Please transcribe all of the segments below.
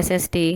SST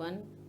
1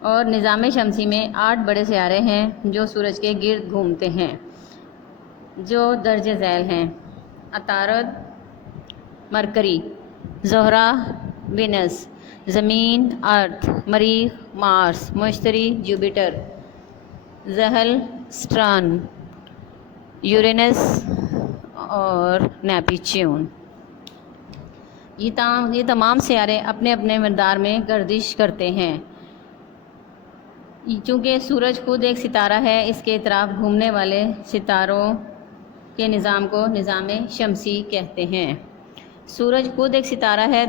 اور نظام شمسی میں 8 بڑے سیارے ہیں جو سورج کے گرد گھومتے ہیں، جو درج ذیل ہیں: عطارد، مرکری، زہرہ، وینس، زمین، ارتھ، مریخ، مارس، مشتری، جوپیٹر، زحل، سٹرن، یورینس اور نیپچیون۔ یہ تمام سیارے اپنے اپنے مدار میں گردش کرتے ہیں۔ چونکہ سورج خود ایک ستارہ ہے، اس کے اطراف گھومنے والے ستاروں کے نظام کو نظام شمسی کہتے ہیں۔ سورج خود ایک ستارہ ہے،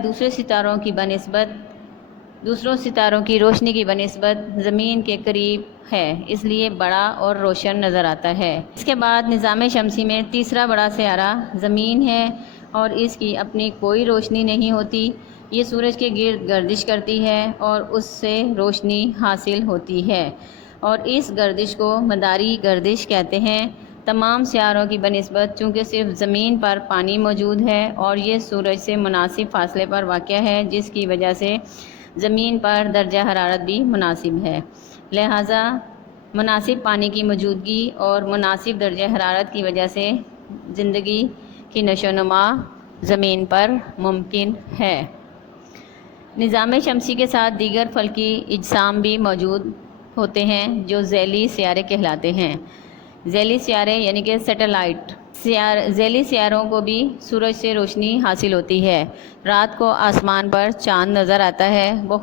دوسروں ستاروں کی روشنی کی بنسبت زمین کے قریب ہے، اس لیے بڑا اور روشن نظر آتا ہے۔ اس کے بعد نظام شمسی میں تیسرا بڑا سیارہ زمین ہے اور اس کی اپنی کوئی روشنی نہیں ہوتی۔ یہ سورج کے گرد گردش کرتی ہے اور اس سے روشنی حاصل ہوتی ہے اور اس گردش کو مداری گردش کہتے ہیں۔ تمام سیاروں کی بنسبت چونکہ صرف زمین پر پانی موجود ہے اور یہ سورج سے مناسب فاصلے پر واقع ہے، جس کی وجہ سے زمین پر درجہ حرارت بھی مناسب ہے، لہٰذا مناسب پانی کی موجودگی اور مناسب درجہ حرارت کی وجہ سے زندگی کی نشو و نما زمین پر ممکن ہے۔ نظام شمسی کے ساتھ دیگر فلکی اجسام بھی موجود ہوتے ہیں جو ذیلی سیارے کہلاتے ہیں۔ ذیلی سیارے یعنی کہ سیٹلائٹ ذیلی سیاروں کو بھی سورج سے روشنی حاصل ہوتی ہے۔ رات کو آسمان پر چاند نظر آتا ہے، وہ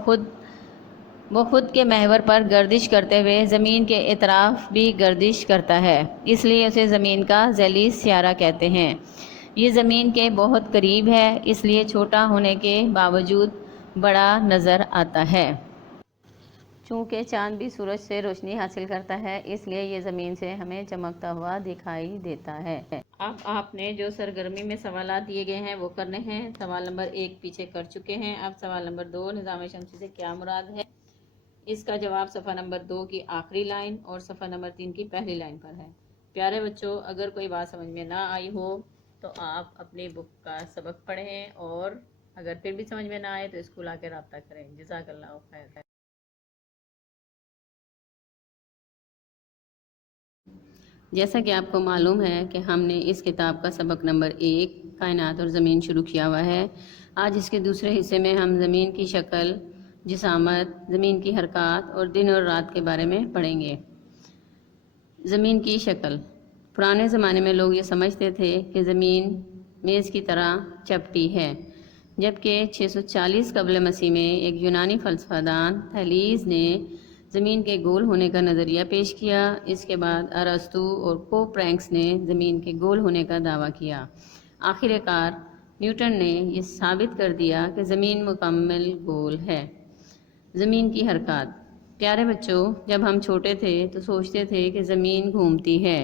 خود کے محور پر گردش کرتے ہوئے زمین کے اطراف بھی گردش کرتا ہے، اس لیے اسے زمین کا ذیلی سیارہ کہتے ہیں۔ یہ زمین کے بہت قریب ہے، اس لیے چھوٹا ہونے کے باوجود بڑا نظر آتا ہے۔ چونکہ چاند بھی سورج سے روشنی حاصل کرتا ہے، اس لیے یہ زمین سے ہمیں چمکتا ہوا دکھائی دیتا ہے۔ اب آپ نے جو سرگرمی میں سوالات دیے گئے ہیں وہ کرنے ہیں۔ سوال نمبر 1 پیچھے کر چکے ہیں، اب سوال نمبر 2 نظام شمسی سے کیا مراد ہے، اس کا جواب صفحہ نمبر 2 کی آخری لائن اور صفحہ نمبر 3 کی پہلی لائن پر ہے۔ پیارے بچوں، اگر کوئی بات سمجھ میں نہ آئی ہو تو آپ اپنی بک کا سبق پڑھیں، اور اگر پھر بھی سمجھ میں نہ آئے تو اسکول آ کے رابطہ کریں۔ جزاک اللہ خیر۔ جیسا کہ آپ کو معلوم ہے کہ ہم نے اس کتاب کا سبق نمبر 1 کائنات اور زمین شروع کیا ہوا ہے۔ آج اس کے دوسرے حصے میں ہم زمین کی شکل، جسامت، زمین کی حرکات اور دن اور رات کے بارے میں پڑھیں گے۔ زمین کی شکل۔ پرانے زمانے میں لوگ یہ سمجھتے تھے کہ زمین میز کی طرح چپٹی ہے، جبکہ 640 قبل مسیح میں ایک یونانی فلسفہ دان تھیلیز نے زمین کے گول ہونے کا نظریہ پیش کیا۔ اس کے بعد ارسطو اور کوپرنیکس نے زمین کے گول ہونے کا دعویٰ کیا۔ آخر کار نیوٹن نے یہ ثابت کر دیا کہ زمین مکمل گول ہے۔ زمین کی حرکات۔ پیارے بچوں، جب ہم چھوٹے تھے تو سوچتے تھے کہ زمین گھومتی ہے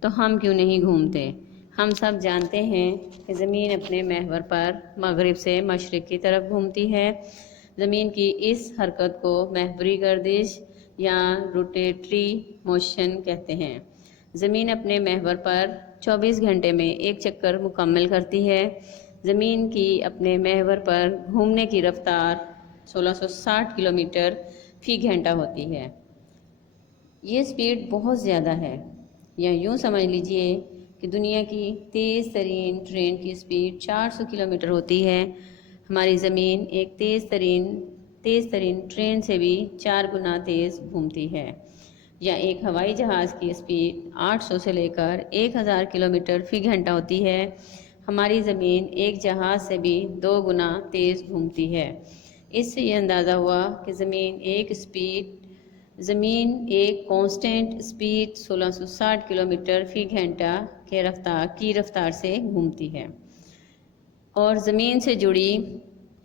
تو ہم کیوں نہیں گھومتے؟ ہم سب جانتے ہیں کہ زمین اپنے محور پر مغرب سے مشرق کی طرف گھومتی ہے۔ زمین کی اس حرکت کو محوری گردش یا روٹیٹری موشن کہتے ہیں۔ زمین اپنے محور پر 24 گھنٹے میں ایک چکر مکمل کرتی ہے۔ زمین کی اپنے محور پر گھومنے کی رفتار 1660 کلومیٹر فی گھنٹہ ہوتی ہے۔ یہ سپیڈ بہت زیادہ ہے، یا یوں سمجھ لیجئے کہ دنیا کی تیز ترین ٹرین کی سپیڈ 400 کلومیٹر ہوتی ہے۔ ہماری زمین ایک تیز ترین ٹرین سے بھی 4 گنا تیز گھومتی ہے، یا ایک ہوائی جہاز کی سپیڈ 800 سے لے کر 1000 کلومیٹر فی گھنٹہ ہوتی ہے۔ ہماری زمین ایک جہاز سے بھی 2 گنا تیز گھومتی ہے۔ اس سے یہ اندازہ ہوا کہ زمین ایک کانسٹنٹ سپیڈ 1660 کلومیٹر فی گھنٹہ کی رفتار سے گھومتی ہے، اور زمین سے جڑی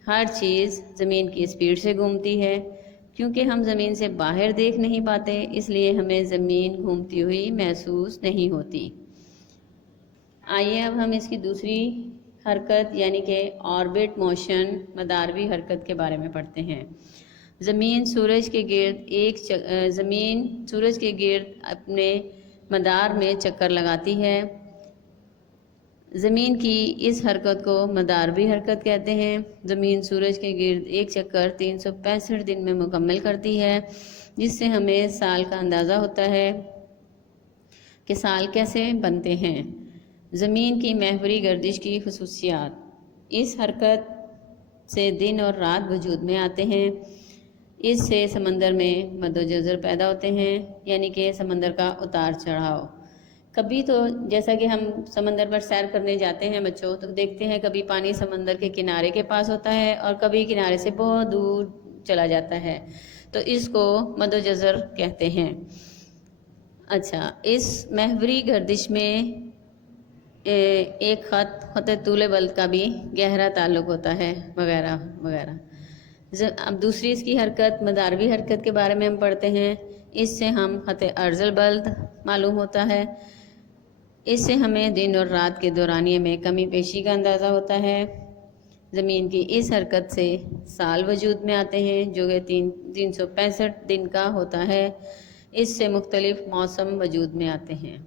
ہر چیز زمین کی سپیڈ سے گھومتی ہے۔ کیونکہ ہم زمین سے باہر دیکھ نہیں پاتے، اس لیے ہمیں زمین گھومتی ہوئی محسوس نہیں ہوتی۔ آئیے اب ہم اس کی دوسری حرکت یعنی کہ آربٹ موشن، مداروی حرکت کے بارے میں پڑھتے ہیں۔ زمین سورج کے گرد اپنے مدار میں چکر لگاتی ہے۔ زمین کی اس حرکت کو مداربی حرکت کہتے ہیں۔ زمین سورج کے گرد ایک چکر 365 دن میں مکمل کرتی ہے، جس سے ہمیں سال کا اندازہ ہوتا ہے کہ سال کیسے بنتے ہیں۔ زمین کی محوری گردش کی خصوصیات: اس حرکت سے دن اور رات وجود میں آتے ہیں۔ اس سے سمندر میں مد و جزر پیدا ہوتے ہیں، یعنی کہ سمندر کا اتار چڑھاؤ۔ کبھی تو جیسا کہ ہم سمندر پر سیر کرنے جاتے ہیں بچوں، تو دیکھتے ہیں کبھی پانی سمندر کے کنارے کے پاس ہوتا ہے اور کبھی کنارے سے بہت دور چلا جاتا ہے، تو اس کو مد و جزر کہتے ہیں۔ اچھا، اس محوری گردش میں ایک خط طول بلد کا بھی گہرا تعلق ہوتا ہے، وغیرہ وغیرہ۔ اب دوسری اس کی حرکت مداربی حرکت کے بارے میں ہم پڑھتے ہیں۔ اس سے ہم خط عرض البلد معلوم ہوتا ہے۔ اس سے ہمیں دن اور رات کے دورانیے میں کمی بیشی کا اندازہ ہوتا ہے۔ زمین کی اس حرکت سے سال وجود میں آتے ہیں، جو کہ 365 دن کا ہوتا ہے۔ اس سے مختلف موسم وجود میں آتے ہیں۔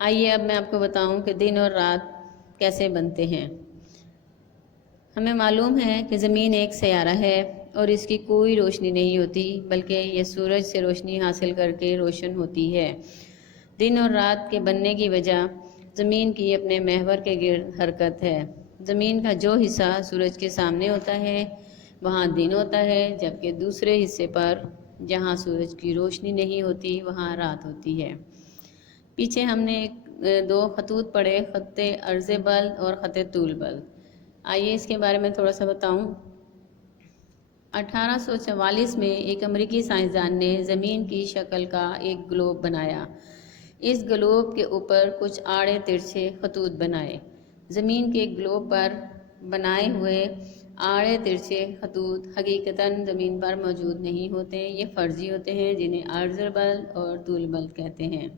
آئیے اب میں آپ کو بتاؤں کہ دن اور رات کیسے بنتے ہیں۔ ہمیں معلوم ہے کہ زمین ایک سیارہ ہے اور اس کی کوئی روشنی نہیں ہوتی، بلکہ یہ سورج سے روشنی حاصل کر کے روشن ہوتی ہے۔ دن اور رات کے بننے کی وجہ زمین کی اپنے محور کے گرد حرکت ہے۔ زمین کا جو حصہ سورج کے سامنے ہوتا ہے وہاں دن ہوتا ہے، جبکہ دوسرے حصے پر جہاں سورج کی روشنی نہیں ہوتی وہاں رات ہوتی ہے۔ پیچھے ہم نے دو خطوط پڑھے، خط عرض بلد اور خط طول بلد۔ آئیے اس کے بارے میں تھوڑا سا بتاؤں۔ 1844 میں ایک امریکی سائنسدان نے زمین کی شکل کا ایک گلوب بنایا۔ اس گلوب کے اوپر کچھ آڑے ترچھے خطوط بنائے۔ زمین کے گلوب پر بنائے ہوئے آڑے ترچھے خطوط حقیقتاً زمین پر موجود نہیں ہوتے، یہ فرضی ہوتے ہیں، جنہیں عرض بلد اور طول بلد کہتے ہیں۔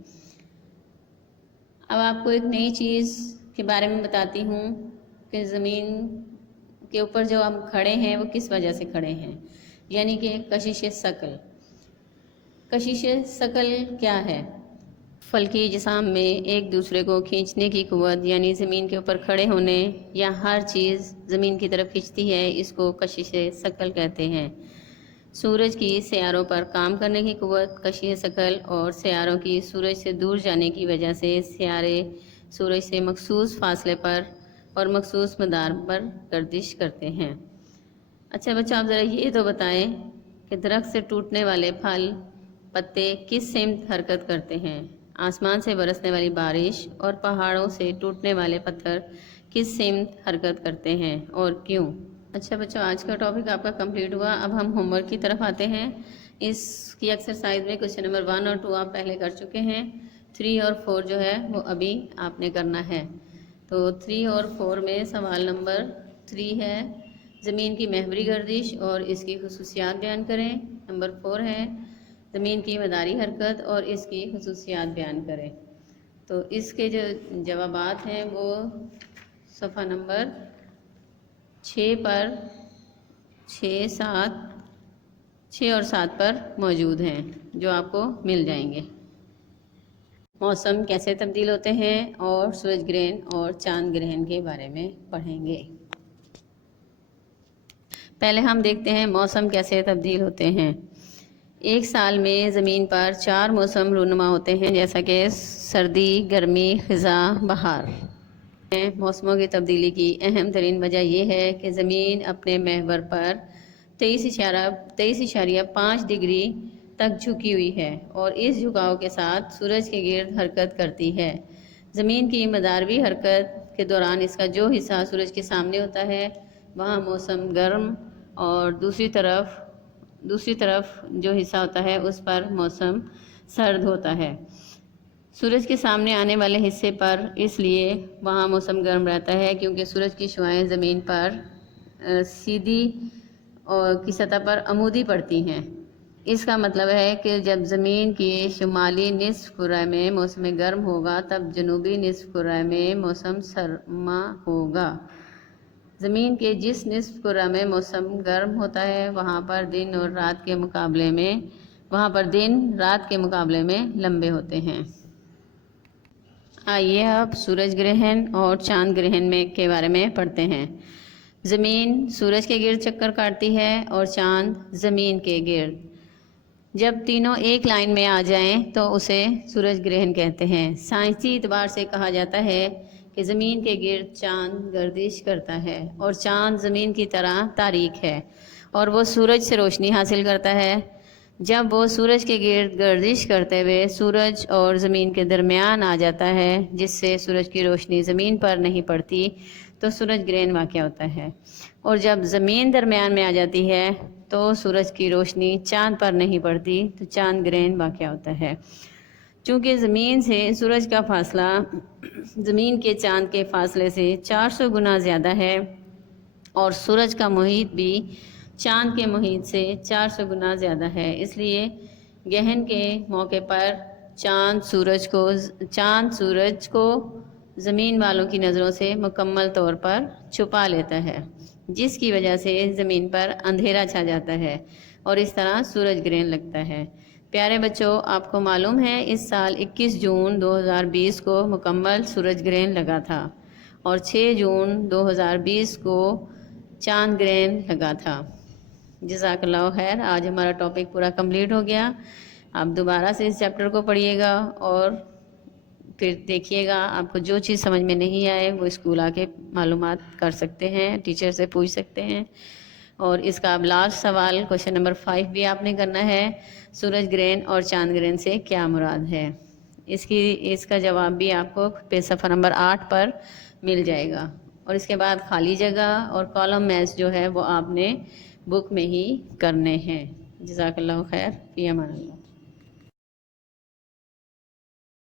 اب آپ کو ایک نئی چیز کے بارے میں بتاتی ہوں کہ زمین کے اوپر جو ہم کھڑے ہیں وہ کس وجہ سے کھڑے ہیں، یعنی کہ کشش ثقل۔ کشش ثقل کیا ہے؟ فلکی اجسام میں ایک دوسرے کو کھینچنے کی قوت، یعنی زمین کے اوپر کھڑے ہونے یا ہر چیز زمین کی طرف کھینچتی ہے، اس کو کشش ثقل کہتے ہیں۔ سورج کی سیاروں پر کام کرنے کی قوت کشش ثقل اور سیاروں کی سورج سے دور جانے کی وجہ سے سیارے سورج سے مخصوص فاصلے پر اور مخصوص مدار پر گردش کرتے ہیں۔ اچھا بچوں، آپ ذرا یہ تو بتائیں کہ درخت سے ٹوٹنے والے پھل پتے کس سمت حرکت کرتے ہیں؟ آسمان سے برسنے والی بارش اور پہاڑوں سے ٹوٹنے والے پتھر کس سمت حرکت کرتے ہیں اور کیوں؟ اچھا بچوں، آج کا ٹاپک آپ کا کمپلیٹ ہوا۔ اب ہم ہوم ورک کی طرف آتے ہیں۔ اس کی ایکسرسائز میں کوشچن نمبر 1 اور 2 آپ پہلے کر چکے ہیں۔ 3 اور 4 جو ہے وہ ابھی آپ نے کرنا ہے۔ تو 3 اور 4 میں سوال نمبر 3 ہے زمین کی محوری گردش اور اس کی خصوصیات بیان کریں۔ نمبر 4 ہے زمین کی مداری حرکت اور اس کی خصوصیات بیان کریں۔ تو اس کے جو جوابات ہیں وہ صفحہ نمبر 6 پر 6 اور 7 پر موجود ہیں، جو آپ کو مل جائیں گے۔ موسم کیسے تبدیل ہوتے ہیں اور سورج گرہن اور چاند گرہن کے بارے میں پڑھیں گے۔ پہلے ہم دیکھتے ہیں موسم کیسے تبدیل ہوتے ہیں۔ ایک سال میں زمین پر 4 موسم رونما ہوتے ہیں، جیسا کہ سردی، گرمی، خزاں، بہار۔ موسموں کی تبدیلی کی اہم ترین وجہ یہ ہے کہ زمین اپنے محور پر 23.5 ڈگری تک جھکی ہوئی ہے اور اس جھکاؤ کے ساتھ سورج کے گرد حرکت کرتی ہے۔ زمین کی مداربی حرکت کے دوران اس کا جو حصہ سورج کے سامنے ہوتا ہے وہاں موسم گرم اور دوسری طرف جو حصہ ہوتا ہے اس پر موسم سرد ہوتا ہے۔ سورج کے سامنے آنے والے حصے پر اس لیے وہاں موسم گرم رہتا ہے کیونکہ سورج کی شعاعیں زمین پر سیدھی کی سطح پر عمودی پڑتی ہیں۔ اس کا مطلب ہے کہ جب زمین کی شمالی نصف کرہ میں موسم گرم ہوگا تب جنوبی نصف کرہ میں موسم سرما ہوگا۔ زمین کے جس نصف کرہ میں موسم گرم ہوتا ہے وہاں پر دن رات کے مقابلے میں لمبے ہوتے ہیں۔ آئیے اب سورج گرہن اور چاند گرہن کے بارے میں پڑھتے ہیں۔ زمین سورج کے گرد چکر کاٹتی ہے اور چاند زمین کے گرد۔ جب تینوں ایک لائن میں آ جائیں تو اسے سورج گرہن کہتے ہیں۔ سائنسی اعتبار سے کہا جاتا ہے کہ زمین کے گرد چاند گردش کرتا ہے اور چاند زمین کی طرح تاریک ہے اور وہ سورج سے روشنی حاصل کرتا ہے۔ جب وہ سورج کے گرد گردش کرتے ہوئے سورج اور زمین کے درمیان آ جاتا ہے، جس سے سورج کی روشنی زمین پر نہیں پڑتی، تو سورج گرہن واقع ہوتا ہے۔ اور جب زمین درمیان میں آ جاتی ہے تو سورج کی روشنی چاند پر نہیں پڑتی، تو چاند گرہن واقع ہوتا ہے۔ چونکہ زمین سے سورج کا فاصلہ زمین کے چاند کے فاصلے سے 400 گنا زیادہ ہے اور سورج کا محیط بھی چاند کے محیط سے 400 گنا زیادہ ہے، اس لیے گرہن کے موقع پر چاند سورج کو زمین والوں کی نظروں سے مکمل طور پر چھپا لیتا ہے، جس کی وجہ سے زمین پر اندھیرا چھا جاتا ہے اور اس طرح سورج گرہن لگتا ہے۔ پیارے بچوں، آپ کو معلوم ہے اس سال 21 جون 2020 کو مکمل سورج گرہن لگا تھا اور 6 جون 2020 کو چاند گرہن لگا تھا۔ جزاک اللہ خیر۔ آج ہمارا ٹاپک پورا کمپلیٹ ہو گیا۔ آپ دوبارہ سے اس چیپٹر کو پڑھیے گا اور پھر دیکھیے گا، آپ کو جو چیز سمجھ میں نہیں آئے وہ اسکول آ کے معلومات کر سکتے ہیں، ٹیچر سے پوچھ سکتے ہیں۔ اور اس کا اب لاسٹ سوال کوشچن نمبر 5 بھی آپ نے کرنا ہے، سورج گرہن اور چاند گرہن سے کیا مراد ہے؟ اس کا جواب بھی آپ کو صفحہ نمبر 8 پر مل جائے گا۔ اور اس کے بعد خالی جگہ اور کالم میچ جو ہے وہ آپ نے بک میں ہی کرنے ہیں۔ جزاک اللہ خیر، فی امان اللہ۔